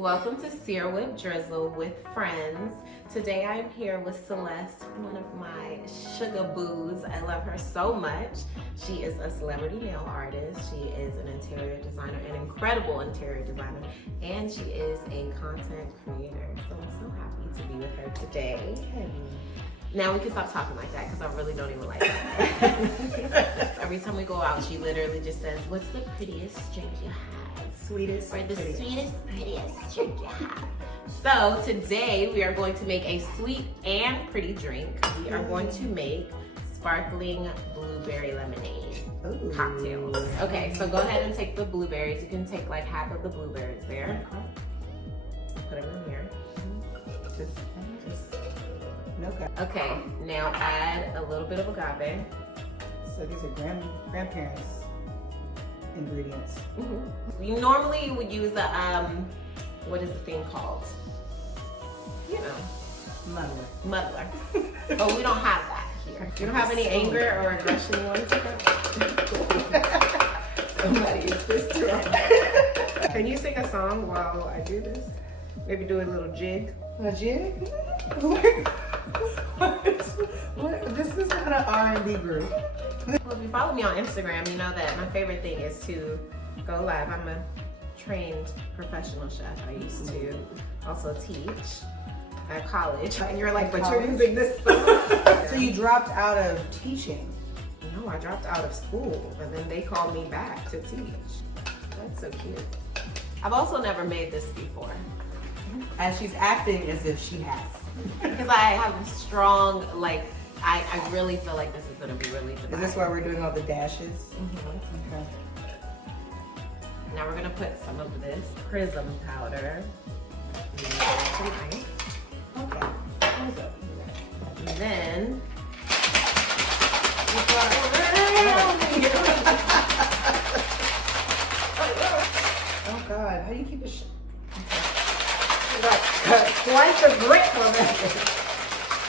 Welcome to Sear with Drizzle with friends. Today I'm here with Celeste, one of my sugar boos. I love her so much. She is a celebrity nail artist. She is an interior designer, an incredible interior designer, and she is a content creator. So I'm so happy to be with her today. Now we can stop talking like that because I really don't even like that. Every time we go out, she literally just says, "What's the prettiest drink you have?" Sweetest, or the prettiest. prettiest drink you have. So today we are going to make a sweet and pretty drink. We are going to make sparkling blueberry lemonade cocktails. Okay, so go ahead and take the blueberries. You can take like half of the blueberries there. Put them in here. Okay, now add a little bit of agave. So these are grandparents' ingredients. You normally would use the, what is the thing called? You know. Muddler. But we don't have that here. You don't have any anger or aggression you want to take up? Somebody is pissed. Can you sing a song while I do this? Maybe do a little jig. A jig? What? This is not an R&B group. Well, if you follow me on Instagram, you know that my favorite thing is to go live. I'm a trained professional chef. I used to also teach at college. And you're like, but you're using this stuff. So you dropped out of teaching? No, I dropped out of school, and then they called me back to teach. That's so cute. I've also never made this before. And she's acting as if she has. Because I have a strong, like, I really feel like this is going to be really divine. Is this why we're doing all the dashes? Okay. Now we're going to put some of this prism powder. Some ice. Okay. And then Oh God, how do you keep it? Slice of brick for that.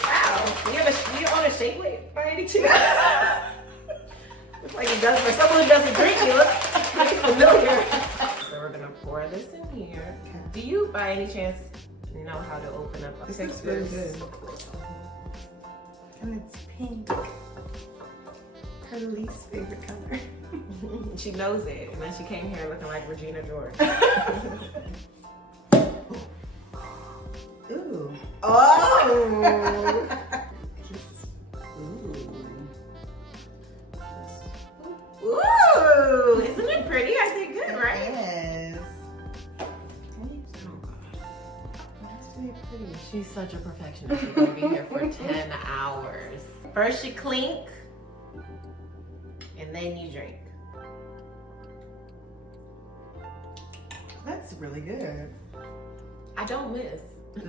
Wow. You own a shake weight by any chance? Looks like it does for someone who doesn't drink. You look pretty familiar. So we're gonna pour this in here. Do you, by any chance, know how to open up a This looks really good. And it's pink. Her least favorite color. She knows it, and then she came here looking like Regina George. Ooh. Oh! Ooh! Isn't it pretty? I think good, right? Yes. Oh God. That's really pretty. She's such a perfectionist. She's gonna be here for 10 hours. First you clink, and then you drink. That's really good. I don't miss.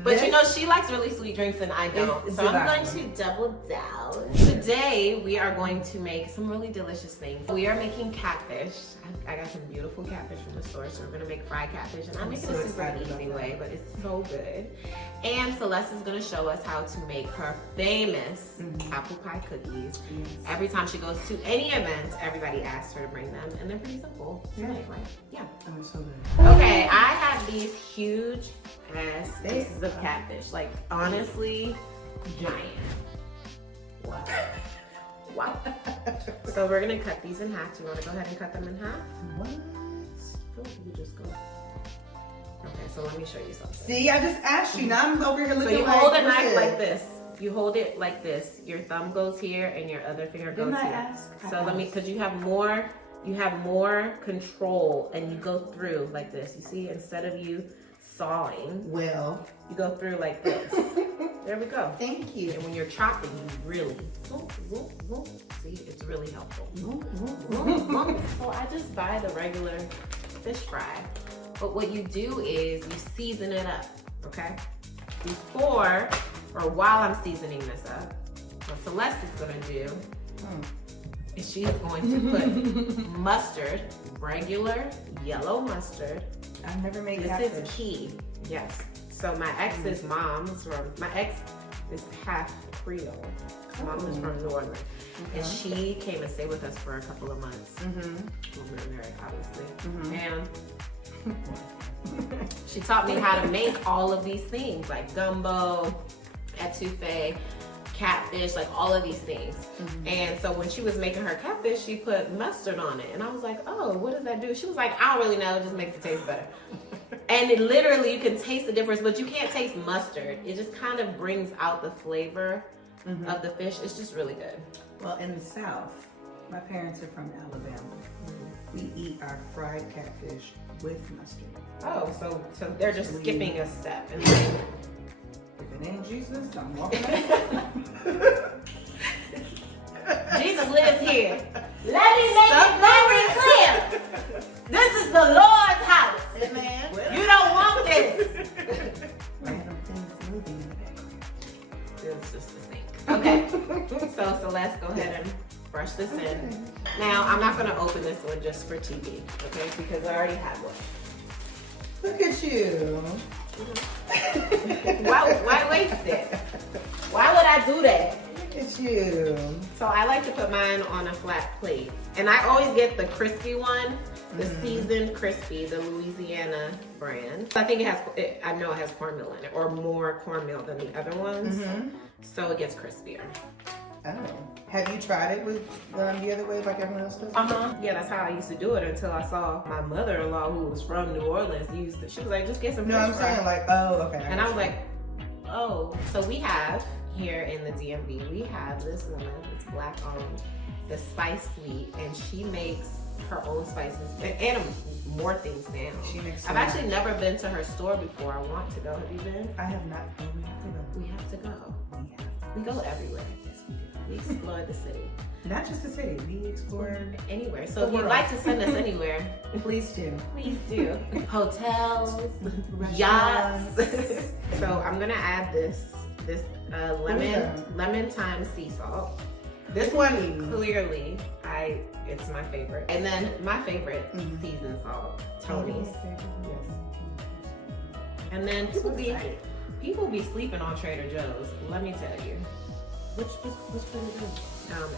But you know, she likes really sweet drinks and I don't. It's so I'm divine. going to double down. Today, we are going to make some really delicious things. We are making catfish. I got some beautiful catfish from the store, so we're gonna make fried catfish. And I'm making so it a super excited easy about way, but it's so good. And Celeste is gonna show us how to make her famous apple pie cookies. Every time she goes to any event, everybody asks her to bring them, and they're pretty simple to make, right? Yeah. Oh, so good. Okay, I have these huge ass pieces of catfish. Like, honestly, giant. Wow. Wow. So we're gonna cut these in half. Do you wanna go ahead and cut them in half? What? Oh, you just go. Okay, so let me show you something. See, I just asked you. Now I'm over here So looking you like hold a knife like this. You hold it like this. Your thumb goes here and your other finger goes Didn't I here. ask? So let me, because you have more control, and you go through like this. You see, instead of you sawing, Well, you go through like this. There we go. thank you. And when you're chopping, you really, see, it's really helpful. So I just buy the regular fish fry. But what you do is you season it up, okay? Before, or while I'm seasoning this up, what Celeste is gonna do is she's going to put mustard, regular yellow mustard. I've never made This catfish. is key, yes. So my ex's mom is my ex is half Creole. Mom is from Northern. And she came and stayed with us for a couple of months. When we were married, obviously. And She taught me how to make all of these things, like gumbo, etouffee, catfish, like all of these things. And so when she was making her catfish, she put mustard on it. And I was like, oh, what does that do? She was like, I don't really know, it just makes it taste better. And it literally, you can taste the difference, but you can't taste mustard. It just kind of brings out the flavor of the fish. It's just really good. Well, in the South, my parents are from Alabama. We eat our fried catfish with mustard. Oh, so they're just skipping a step. And then, if it ain't Jesus, I'm walking out. Jesus lives here. Let me make it very clear. This is the Lord's house. Amen. You don't want this. Random things moving in the background. It's just the sink. Okay. So Celeste, go ahead and brush this in. Now, I'm not going to open this one just for TV, okay? Because I already have one. Look at you. Why waste it? Why would I do that? Look at you. So I like to put mine on a flat plate. And I always get the crispy one, the seasoned crispy, the Louisiana brand. I think I know it has cornmeal in it, or more cornmeal than the other ones. So it gets crispier. Oh. Have you tried it with the other way like everyone else does? Yeah, that's how I used to do it until I saw my mother-in-law, who was from New Orleans, use it. She was like, just get some fish I'm saying like, oh, okay. And I was like, oh. So we have, here in the DMV, we have this woman, it's black owned, the Spice Sweet, and she makes her own spices and more things now. She makes I've actually never been to her store before. I want to go. Have you been? I have not. Oh, we have to go. We have to go. We go everywhere. Yes, we do. We explore the city. Not just the city, we explore anywhere. So if you'd like to send us anywhere, please do. Please do. Hotels, yachts. So I'm gonna add this lemon thyme sea salt. This one clearly, it's my favorite. And then my favorite seasoned salt, Tony's. Yes. And then people be sleeping on Trader Joe's. Let me tell you. Which Trader Joe's?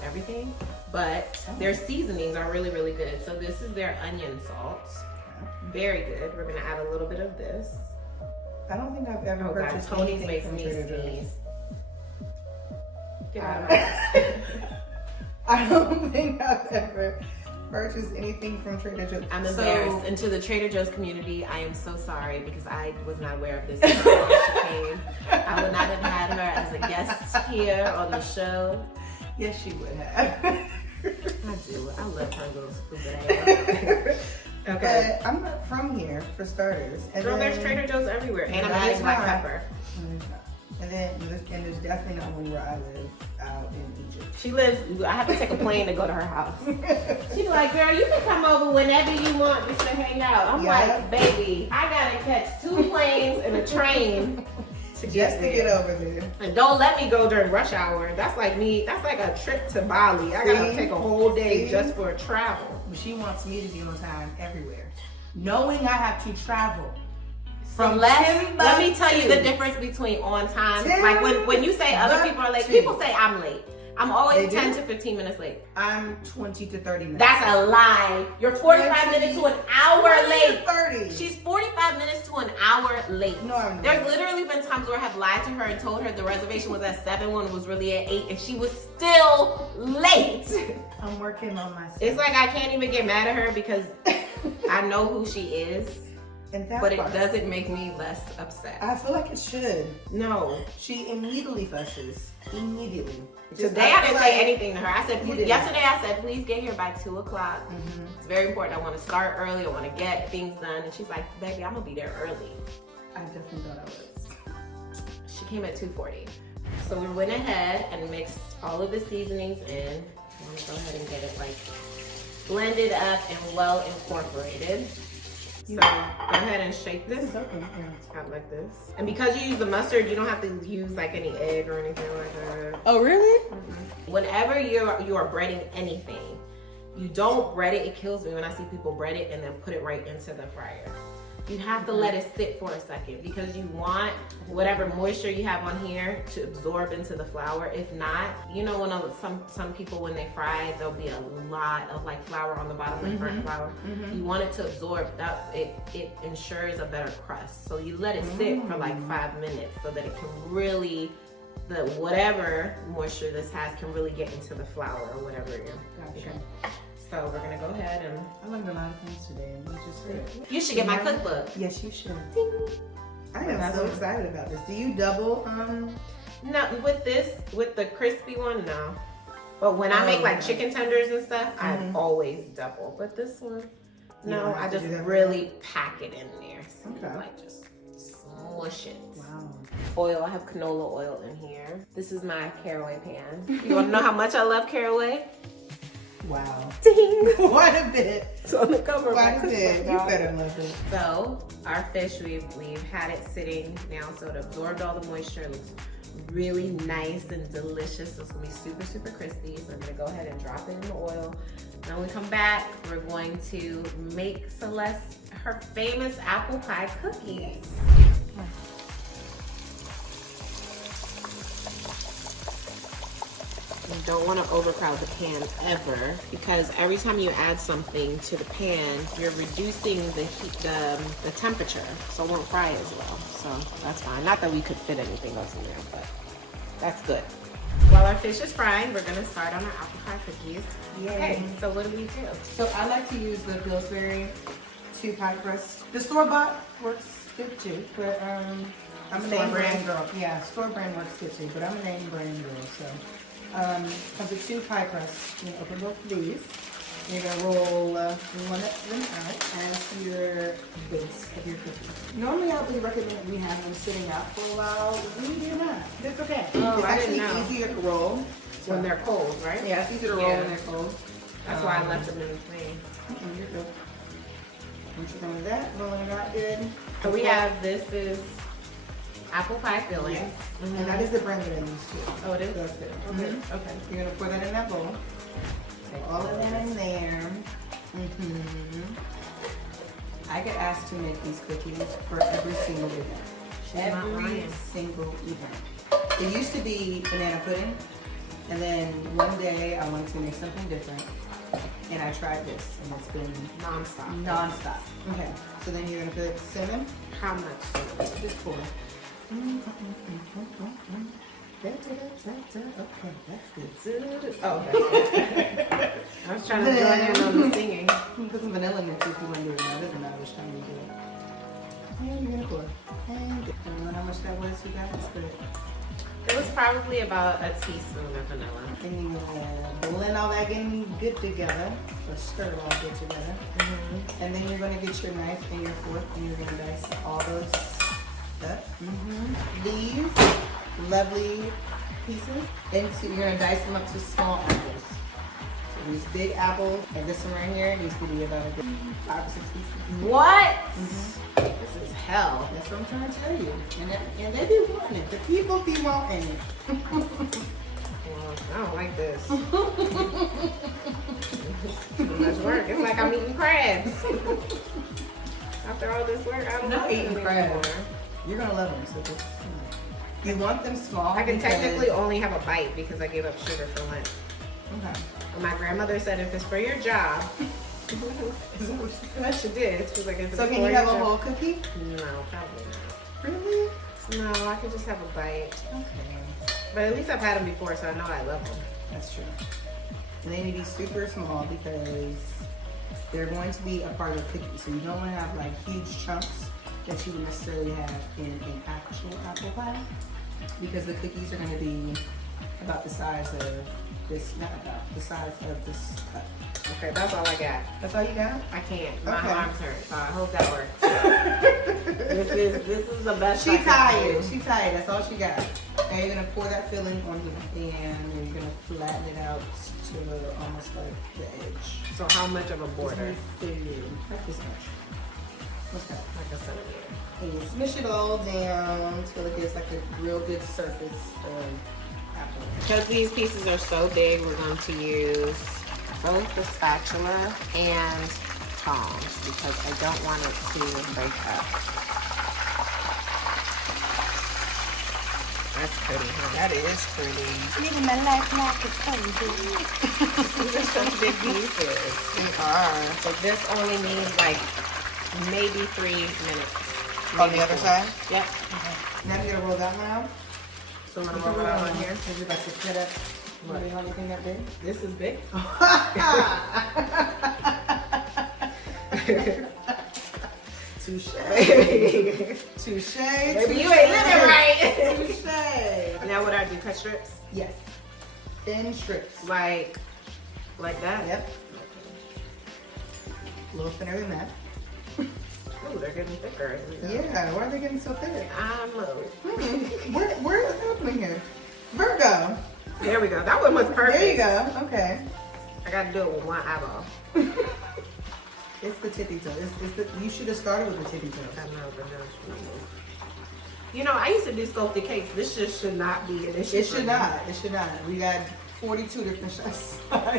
Everything. But their seasonings are really, really good. So this is their onion salt. Very good. We're gonna add a little bit of this. I don't think I've ever purchased Tony's anything makes from me Trader sneeze. Joe's. Get out of my house. I don't think I've ever purchased anything from Trader Joe's. I'm embarrassed. And to the Trader Joe's community, I am so sorry because I was not aware of this before she came. I would not have had her as a guest here on the show. Yes, she would have. I do. I love her little stupid ass. Okay. But I'm not from here, for starters. And Girl, there's Trader Joe's everywhere. And I'm adding black pepper. And there's definitely not one where I live out in Egypt. She lives, I have to take a plane to go to her house. She's like, girl, you can come over whenever you want just to hang out. I'm like, baby, I gotta catch 2 planes and a train to get over there. And don't let me go during rush hour. That's like a trip to Bali. I gotta take a whole day just for travel. But she wants me to be on time everywhere. Knowing I have to travel. Let me tell you the difference between on time. Like when you say other people are late, people say I'm late. I'm always 10 to 15 minutes late. I'm 20 to 30 minutes. That's a lie. You're 45 minutes to an hour late. 30. She's 45 minutes to an hour late. No, I'm not. There's literally been times where I have lied to her and told her the reservation was at 7 when it was really at 8 and she was still late. I'm working on myself. It's like I can't even get mad at her because I know who she is. But it doesn't make me less upset. I feel like it should. No. She immediately fusses. Immediately. Today I didn't say anything to her. I said, yesterday I said, please get here by 2 o'clock. It's very important. I want to start early. I want to get things done. And she's like, baby, I'm going to be there early. I definitely thought I was. She came at 2:40. So we went ahead and mixed all of the seasonings in. I'm going to go ahead and get it like blended up and well incorporated. So go ahead and shake this out like this. And because you use the mustard, you don't have to use like any egg or anything like that. Oh, really? Whenever you are breading anything, you don't bread it. It kills me when I see people bread it and then put it right into the fryer. You have to let it sit for a second because you want whatever moisture you have on here to absorb into the flour. If not, you know, when some people when they fry, there'll be a lot of like flour on the bottom, like burnt flour. You want it to absorb that. It ensures a better crust. So you let it sit for like 5 minutes so that it can really, the whatever moisture this has can really get into the flour or whatever you're. Gotcha. Okay. So we're gonna go ahead and. I learned a lot of things today, which is good. You should get my cookbook. Yes, you should. I am so excited about this. Do you double? No, with the crispy one, no. But when I make like chicken tenders and stuff, I always double. But this one, no, I just really pack it in there. So Okay. like just smush it. Wow. Oil, I have canola oil in here. This is my caraway pan. You wanna know how much I love caraway? Wow. Ding! Quite a bit. It's on the cover of my Quite a bit. You better love it. So our fish, we've had it sitting now, so it absorbed all the moisture. It looks really nice and delicious. So it's gonna be super, super crispy. So I'm gonna go ahead and drop it in the oil. Then when we come back, we're going to make Celeste her famous apple pie cookies. You don't want to overcrowd the pan ever, because every time you add something to the pan, you're reducing the heat, the temperature, so it won't fry as well. So that's fine. Not that we could fit anything else in there, but that's good. While our fish is frying, we're gonna start on our apple pie cookies. Yay. Okay, so what do we do? So I like to use the Pillsbury 2 pie crust. The store-bought works good too, but I'm a name brand girl. Yeah, store brand works good too, but I'm a name brand girl, so. Comes with 2 pie crusts. You're gonna open both of these. You're gonna roll one of them out as your base of your cookie. Normally I would recommend we have them sitting out for a while. We do not. That's okay. Oh, it's I didn't actually know. easier to roll When they're cold, right? Yeah, it's easier to roll when they're cold. That's why I left them in the thing. You're good. Once you're done with that, rolling it out good. So we have, this is apple pie filling. Yes. And that is the brand that I use too. Oh, it is? That's good. Okay. Okay. You're gonna pour that in that bowl. Take all of that in there. I get asked to make these cookies for every single event. Every single event. It used to be banana pudding, and then one day I wanted to make something different, and I tried this, and it's been Non-stop. non-stop. Okay, so then you're gonna put cinnamon. How much? Just pour. Okay, that's good. Oh, okay. I was trying to join in on the singing. Put some vanilla in there too if you want to do it now. It doesn't matter which time you do it. And you're gonna pour. And I don't know how much that was, you guys, but It was probably about a teaspoon of vanilla. and you're gonna blend all that getting good together, or stir it all good together. And then you're gonna get your knife and your fork, and you're gonna dice all those up. These lovely pieces into, you're gonna dice them up to small apples. So these big apples, like this one right here, needs to be about a good 5 or 6 pieces. What? This is hell. That's what I'm trying to tell you. And they be wanting it. The people be wanting it. Well, I don't like this. It's too much work. It's like I'm eating crabs. After all this work, I don't Not know eating crabs. You're gonna love them. So just, you want them small. I can because- technically only have a bite because I gave up sugar for lunch. Okay. And my grandmother said if it's for your job, what she did. She was like, if it's So can for you your have a job- whole cookie? No, probably not. Really? No, I could just have a bite. Okay. But at least I've had them before, so I know I love them. That's true. And they need to be super small because they're going to be a part of the cookie. So you don't want to have like huge chunks that you would necessarily have in an actual apple pie, because the cookies are going to be about the size of this, not about, the size of this cup. Okay, that's all I got. That's all you got? I can't. My Okay. arms hurt, so I hope that works. This is the best. I She's can tired. do. She's tired. That's all she got. And you're gonna pour that filling on here, and you're gonna flatten it out to almost like the edge. So how much of a border? Like this much. What's that? Like a centimeter. And you smush it all down until it gets like a real good surface of apple. Because these pieces are so big, we're going to use both the spatula and tongs because I don't want it to break up. That's pretty, huh? That is pretty. Living my life like it's fun. These are such big pieces. They are. So this only needs like maybe 3 minutes. On the other side? Yep. Okay. Now you gotta roll that one out. So I'm gonna roll it out on here. Because you're about to cut up. What? You want anything that big? This is big. Touche. Touche. Maybe you ain't living right. Touche. Now what I do? Cut strips? Yes. Thin strips. Like that? Yep. A little thinner than that. Ooh, they're getting thicker. Yeah, why are they getting so thick? Where is happening here? Virgo. There we go. That one was perfect. There you go. Okay. I gotta do it with one eyeball. It's the tippy toe. You should have started with the tippy toe. I know, but now it's gonna move. You know, I used to do sculpted cakes. This just should not be an issue. It should not. It should not. We got 42 different sizes, but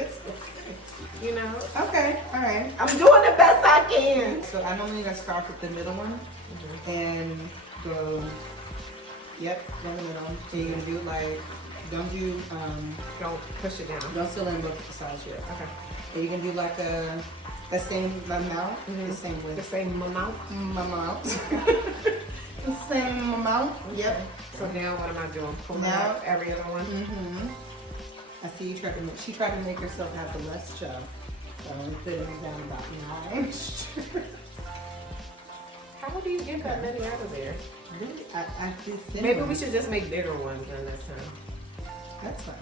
it's okay. You know? Okay. All right. I'm doing the best I can. So I normally gonna start with the middle one and go. Yep, down the middle. So you're gonna do like, don't Don't push it down. don't fill in both sides yet. Okay. And you can do like the same amount, the same The width. same amount. Amount. The same amount. Yep. So now what am I doing? Pulling Now- out every other one? I see you she tried to make herself have the less job. So I'm putting it down about 9. How do you get that many out of there? Really? I do thin Maybe ones. we should just make bigger ones than this time. That's fine.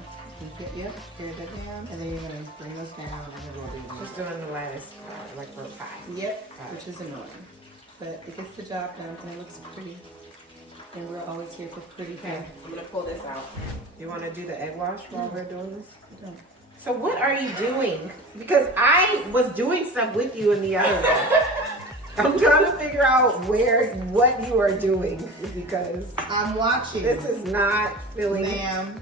Yep, tear that down, and then you're gonna bring those down, and then we'll do Just doing the last, like row 5. Yep, which is annoying. But it gets the job done, and it looks pretty. And we're always here for pretty Okay, things. I'm gonna pull this out. You wanna do the egg wash while we're doing this? Don't. So what are you doing? Because I was doing stuff with you in the other one. I'm trying to figure out what you are doing because I'm watching. this is not feeling. Ma'am.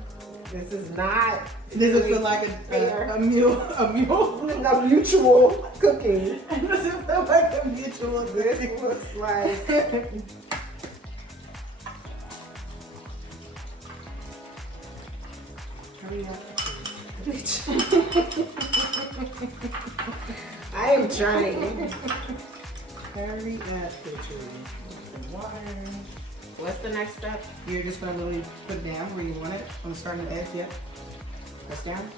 This is not. Does it feel like a mutual cooking? Does it feel like a mutual? This looks like. Hurry up. I am trying. Hurry up, picture. Some water. What's the next step? You're just gonna literally put it down where you want it on the starting edge. Yep. Press down.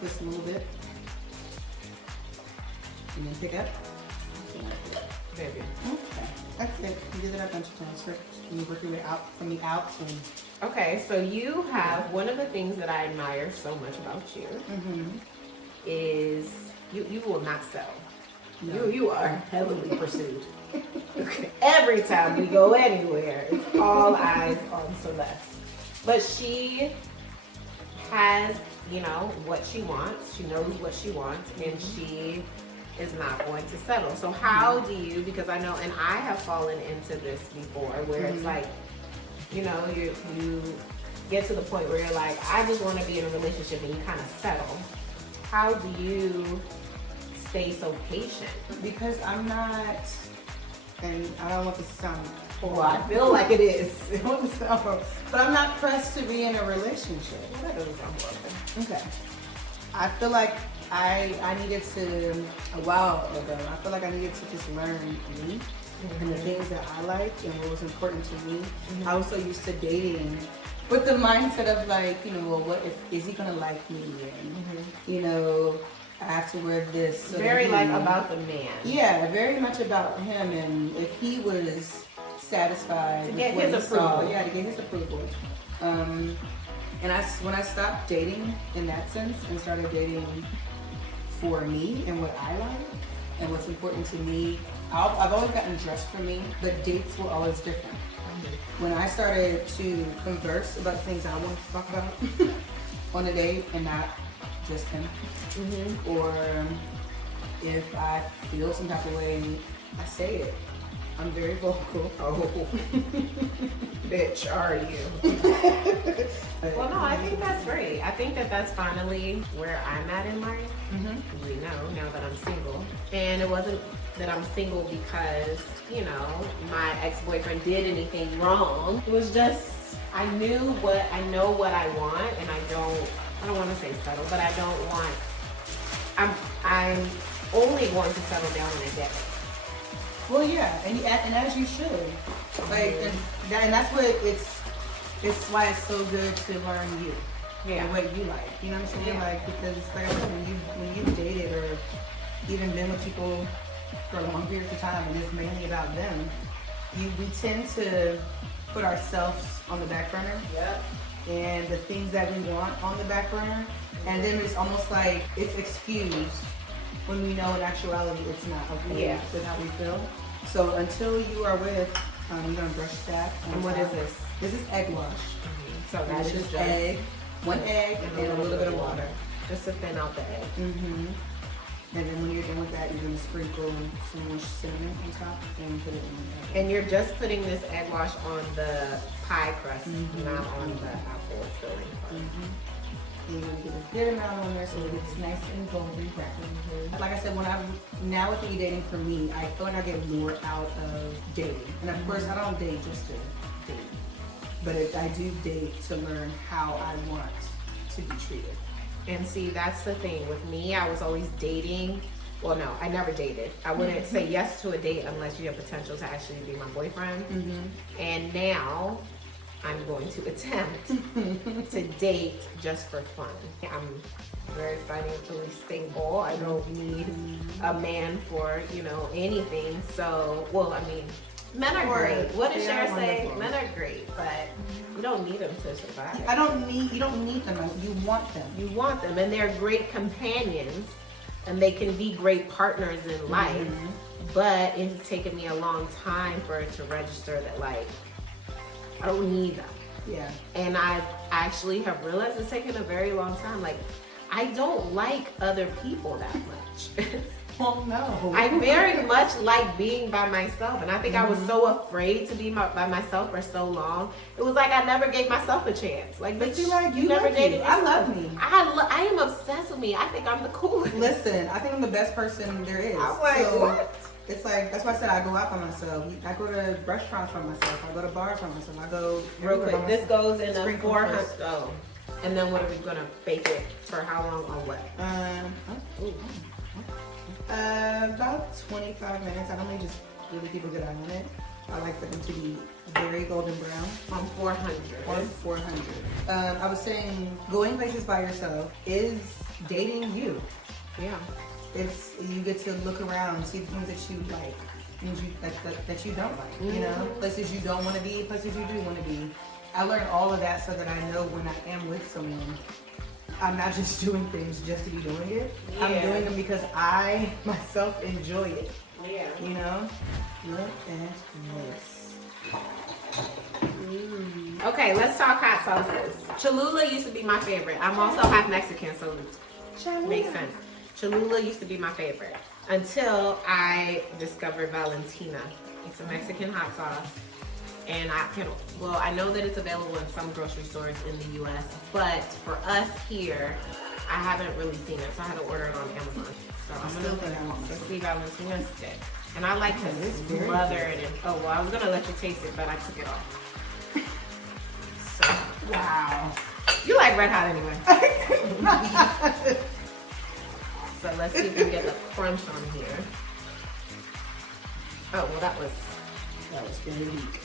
Twist a little bit. And then pick up. Baby. Okay. That's it. You did it a bunch of times. First, you work your way out from the outs and. Okay, so you have one of the things that I admire so much about you is you will not sell. No. You are heavily pursued. Okay. Every time we go anywhere, it's all eyes on Celeste. But she has, you know, what she wants. She knows what she wants, and she is not going to settle. So how do you, because I know, and I have fallen into this before, where it's like, you know, you get to the point where you're like, I just want to be in a relationship, and you kind of settle. How do you stay so patient? Because I'm not, and I don't want this to sound Well, I feel like it is. I don't want to sound horrible, but I'm not pressed to be in a relationship. Well, that doesn't sound horrible. Okay. I feel like I needed to, a while ago, I feel like I needed to just learn me and the things that I like and what was important to me. I was so used to dating with the mindset of like, you know, well, what if, is he gonna like me? And, you know, I have to wear this. So Very like about the man. Yeah, very much about him, and if he was satisfied To with get what his he saw, approval. yeah, to get his approval. And when I stopped dating in that sense and started dating for me and what I like and what's important to me, I've always gotten dressed for me, but dates were always different. When I started to converse about things I wanted to talk about on a date and not just him, or if I feel some type of way, I say it. I'm very vocal. Oh, bitch, are you? Well, no, I think that's great. I think that that's finally where I'm at in life. We know now that I'm single. And it wasn't that I'm single because, you know, my ex-boyfriend did anything wrong. It was just, I know what I want, and I don't want to say settle, but I don't want, I'm only going to settle down when I get it. Well, yeah, and as you should. Like, and that's what it's why it's so good to learn you. Yeah. And what you like. You know what I'm saying? Yeah. Like, because like I said, when you've dated or even been with people for long periods of time and it's mainly about them, we tend to put ourselves on the back burner. Yep. And the things that we want on the back burner. And then it's almost like it's excused when we know in actuality it's not. Okay, that's how we feel. So until you are with, you're gonna brush that. And what is this? This is egg wash. So And that's it's just just egg, one egg, and a little bit of water. Just to thin out the egg. And then when you're done with that, you're gonna sprinkle some more cinnamon on top and put it in the egg. And you're just putting this egg wash on the pie crust, not on the apple filling part. You're gonna get a good amount on there so it gets nice and golden brown. Like I said, when I'm now with me dating, for me, I feel like I get more out of dating. And of course, I don't date just to date, but I do date to learn how I want to be treated. And see, that's the thing with me. I was always dating. Well, no, I never dated. I wouldn't say yes to a date unless you have potential to actually be my boyfriend. And now I'm going to attempt to date just for fun. I'm very financially stable. I don't need a man for, you know, anything. So, well, I mean, men are great. What does Cher say? Men are great, but you don't need them to survive. You don't need them. You want them. You want them, and they're great companions, and they can be great partners in life. But it's taken me a long time for it to register that, like, I don't need them. Yeah. And I actually have realized it's taken a very long time. Like, I don't like other people that much. Oh no. I very much like being by myself, and I think I was so afraid to be by myself for so long. It was like I never gave myself a chance. Like, But bitch, you like you never dated I yourself. love me. I am obsessed with me. I think I'm the coolest. Listen, I think I'm the best person there is. I'm like, So, what? It's like, that's why I said I go out by myself. I go to restaurants by myself. I go to bars by myself. I go Real everywhere quick, by this myself. goes in a Sprinkle 400. first. Oh, and then what are we gonna bake it for? How long or what? About 25 minutes. I normally just really keep a good eye on it. I like for them to be very golden brown. On 400. On 400. I was saying, going places by yourself is dating you. Yeah. It's, you get to look around, see the things that you like, things that you don't like, you know, places you don't want to be, places you do want to be. I learned all of that so that I know when I am with someone, I'm not just doing things just to be doing it. Yeah. I'm doing them because I myself enjoy it. Yeah. You know? Look at this. Okay, let's talk hot sauces. Cholula used to be my favorite. I'm also half Mexican, so it makes sense. Cholula used to be my favorite until I discovered Valentina. It's a Mexican hot sauce. And I know that it's available in some grocery stores in the US, but for us here, I haven't really seen it, so I had to order it on Amazon. So I'm gonna see Valentina stick. And I like to smother it in. Oh, well, I was gonna let you taste it, but I took it off. So, Wow. you like red hot anyway. So let's see if we can get the crunch on here. Oh, well, that was very weak.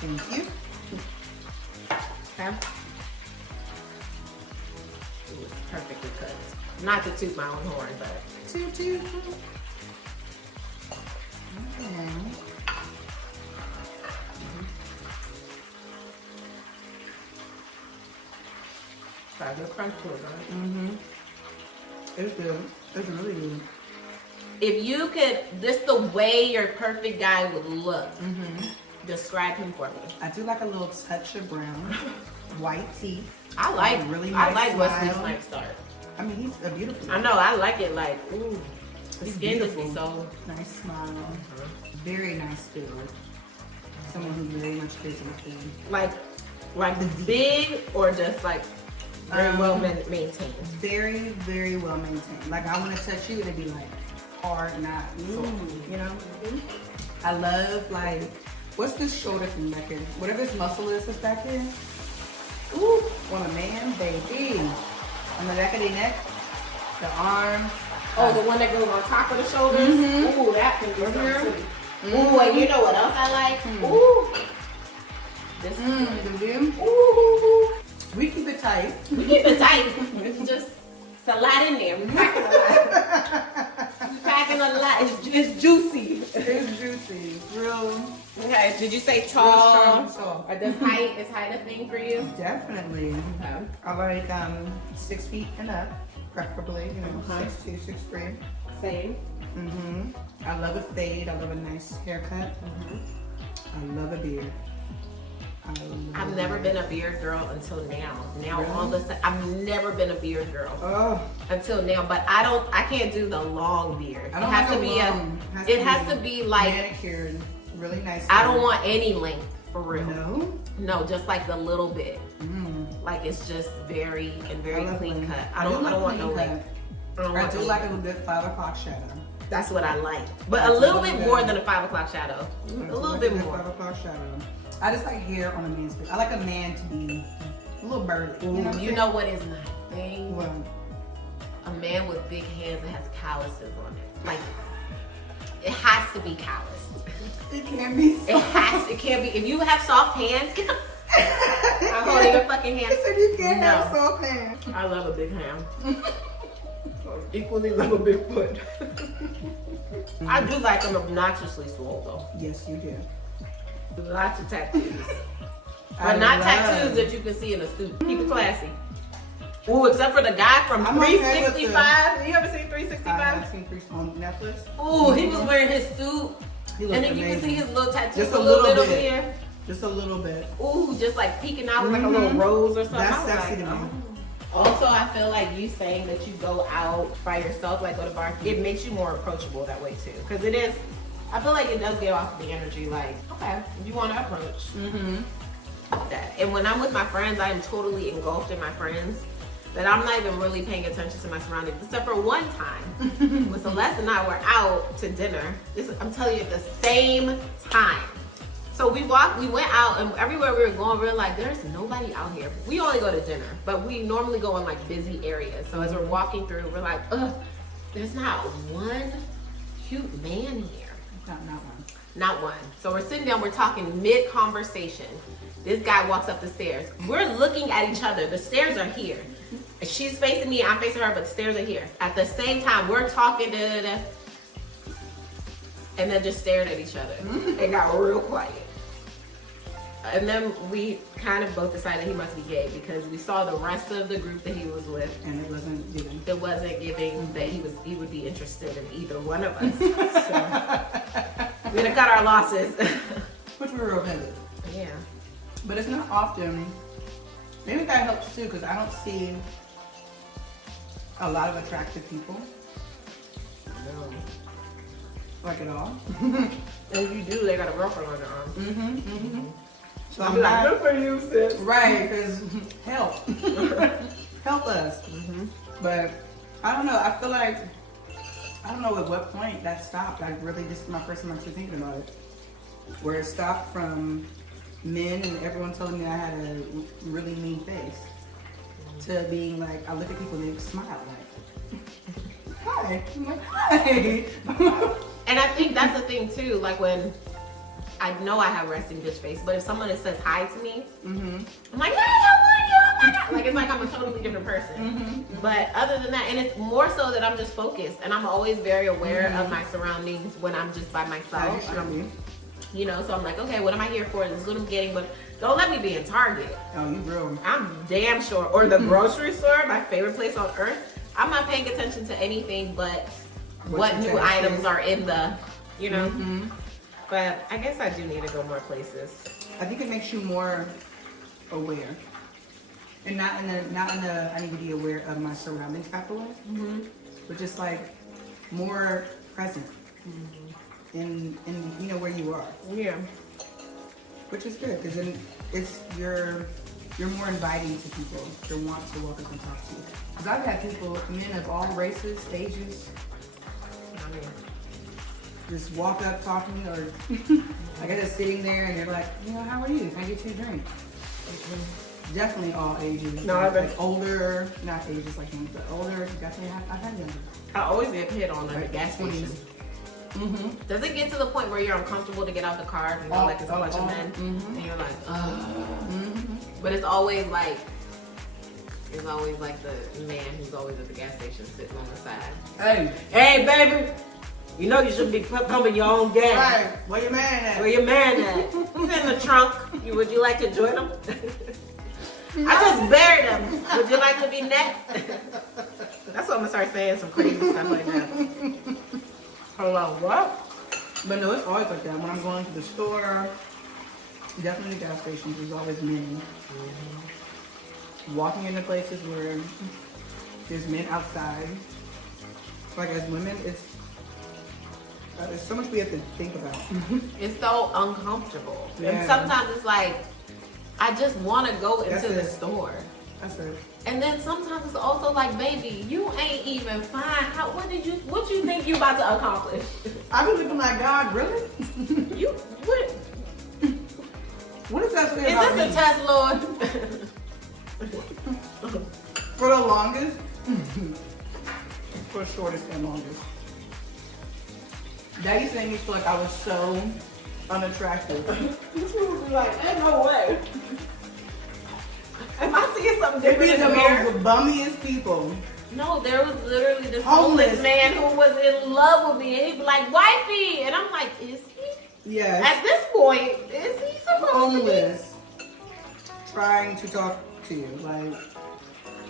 Thank you. okay. Ooh, it's perfectly cooked. Not to toot my own horn, but Okay. got a good crunch to it, right? It's good. It's really good. If you could, this the way your perfect guy would look. Describe him for me. I do like a little touch of brown, white teeth. I like really I nice like Wesley smile. Snipes start. I mean, he's a beautiful. I know, I like it like, ooh. The It's skin just be beautiful. so Nice smile. Very nice build. Someone who very much cares about food. like the big or just like very well maintained. Very, very well maintained. Like I want to touch you and it'd be like hard, not soft, you know? I love like, what's this shoulder thing back here? Whatever this muscle is that's back here. Ooh, on a man, baby. On the back of their neck, the arms. Oh, the one that goes on top of the shoulders? Ooh, that can be something too. Ooh, and you know what else I like? Ooh. This Ooh. We keep it tight. We keep it tight. It's just it's a lot in there. We're packing a lot. We're packing a lot. It's juicy. It's juicy. Real. Okay, did you say tall? Real tall. Or does height, is height a thing for you? Definitely. Okay. I like 6 feet and up, preferably, you know, 6'2", 6'3". Same. I love a fade. I love a nice haircut. I love a beard. I've never been a beard girl until now. Now all of a sudden, I've never been a beard girl until now. But I can't do the long beard. It has to be it has to be like manicured, really nice. I don't want any length for real. No. No, just like the little bit. Like it's just very clean cut. I don't want no length. I do like a good 5 o'clock shadow. That's what I like. But a little bit more than a 5 o'clock shadow. A little bit more. 5 o'clock shadow. I just like hair on a man's face. I like a man to be a little burly. You know what is my thing? What? A man with big hands that has calluses on it. Like, it has to be calloused. It can't be soft. It can't be. If you have soft hands, I'm holding your fucking hand. He said you can't have soft hands. I love a big hand. Equally love a big foot. I do like them obnoxiously swole though. Yes, you do. Lots of tattoos. But not tattoos that you can see in a suit. Keep it classy. Ooh, except for the guy from 365. You ever seen 365? I've seen 365 on Netflix. Ooh, he was wearing his suit. And then amazing. you can see his little tattoos Just a little bit over here. Just a little bit. Ooh, just like peeking out like a little rose or something. That's sexy to me. Also, I feel like you saying that you go out by yourself, like go to bars, it makes you more approachable that way too. Because it is, I feel like it does give off the energy like, okay, you want to approach. That. And when I'm with my friends, I am totally engulfed in my friends that I'm not even really paying attention to my surroundings, except for one time when Celeste and I were out to dinner. I'm telling you, at the same time. So we went out, and everywhere we were going, we were like, there's nobody out here. We only go to dinner, but we normally go in like busy areas. So as we're walking through, we're like, ugh, there's not one cute man here. Not one. Not one. So we're sitting down, we're talking mid-conversation. This guy walks up the stairs. We're looking at each other. The stairs are here. She's facing me, I'm facing her, but the stairs are here. At the same time, we're talking, and then just stared at each other. It got real quiet. And then we kind of both decided he must be gay because we saw the rest of the group that he was with. And it wasn't giving. It wasn't giving that he would be interested in either one of us. So we're gonna cut our losses. Which we were okay with. Yeah. But it's not often. Maybe that helps too because I don't see a lot of attractive people. No. Like at all. And if you do, they got a girlfriend on their arm. So I'm like, good for you, sis. Right, because help. Help us. But I don't know. I feel like, I don't know at what point that stopped. Like really, this is my first time actually thinking about it. Where it stopped from men and everyone telling me I had a really mean face to being like, I look at people and they smile like, hi. I'm like, hi. And I think that's the thing too, like when I know I have resting bitch face, but if someone that says hi to me, I'm like, hey, how are you? Oh my God. Like it's like I'm a totally different person. But other than that, and it's more so that I'm just focused and I'm always very aware of my surroundings when I'm just by myself. You know, so I'm like, okay, what am I here for? This is what I'm getting, but don't let me be in Target. Oh, you real. I'm damn sure. Or the grocery store, my favorite place on earth. I'm not paying attention to anything but what new items are in the, you know. But I guess I do need to go more places. I think it makes you more aware. And not in the I need to be aware of my surroundings type of way. But just like more present in you know where you are. Yeah. Which is good because then you're more inviting to people to want to walk up and talk to you. Because I've had people come in of all races, stages, just walk up, talk to me, or like I just sitting there and they're like, you know, how are you? Can I get you a drink? Definitely all ages. No, I've been like older, not ages like me, but older. Definitely, I've had younger. I always get hit on at the gas station. Does it get to the point where you're uncomfortable to get out the car? You know, like it's a bunch of men, and you're like, but it's always like the man who's always at the gas station sitting on the side. Hey, baby, you know you should be pumping your own gas. Right. Where your man at? Where your man at? He's in the trunk. Would you like to join him? I just buried him. Would you like to be next? That's what I'm gonna start saying, some crazy stuff like that. Hello, what? But no, it's always like that. When I'm going to the store, definitely the gas stations, there's always men. Walking into places where there's men outside. Like as women, there's so much we have to think about. It's so uncomfortable. Yeah. And sometimes it's like, I just want to go into the store. That's it. And then sometimes it's also like, baby, you ain't even fine. What you think you about to accomplish? I be looking like, God, really? What is that saying about Is me? this a test, Lord? For the longest? For the shortest and longest. That used to make me feel like I was so unattractive. People would be like, ain't no way. Am I seeing something They different be in the the mirror? most bummiest people. No, there was literally this Homeless. homeless man who was in love with me, and he'd be like, wifey, and I'm like, is he? Yes. At this point, is he supposed Homeless. Trying to talk to you. Like, to be?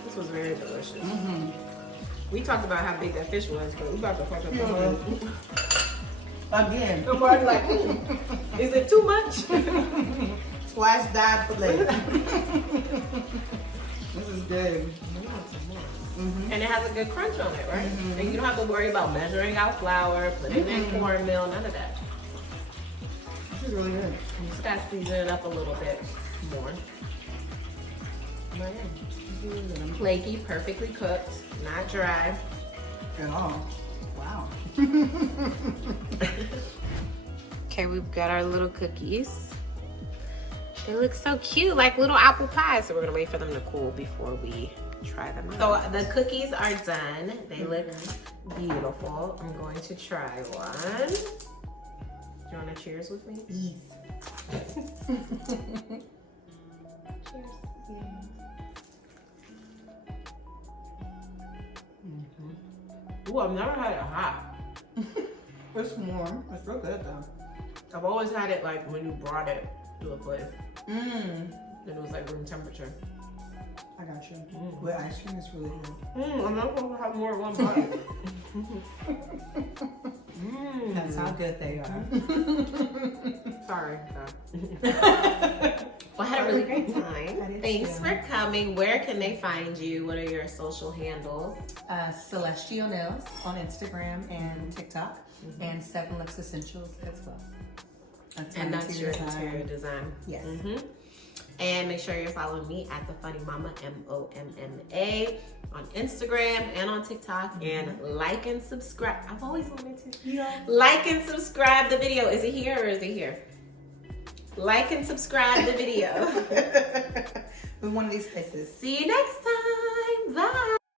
This was very delicious. We talked about how big that fish was, but we about to fuck up the whole. again. Somebody like, is it too much? Twice died for late. This is good. And it has a good crunch on it, right? And you don't have to worry about measuring out flour, putting in cornmeal, none of that. This is really good. You just gotta season it up a little bit more. Flaky, perfectly cooked, not dry. At all. Wow. Okay, we've got our little cookies. They look so cute, like little apple pies. So we're gonna wait for them to cool before we try them out. So the cookies are done. They look beautiful. I'm going to try one. Do you want to cheers with me? Yes. Cheers. Ooh, I've never had it hot. It's warm. It's real good though. I've always had it like when you brought it to a place. Mmm. It was like room temperature. I got you. With ice cream, it's really good. I'm not gonna have more than one bite. That's how good they are. Sorry. Well, I had a really great time. Thanks for coming. Where can they find you? What are your social handles? Celestial Nails on Instagram and TikTok, and Seven Looks Essentials as well. That's your interior design. Yes. And make sure you're following me at the Funny Mama, MOMMA, on Instagram and on TikTok. And like and subscribe. I've always wanted to. Yeah. Like and subscribe the video. Is it here or is it here? Like and subscribe the video. With one of these places. See you next time. Bye.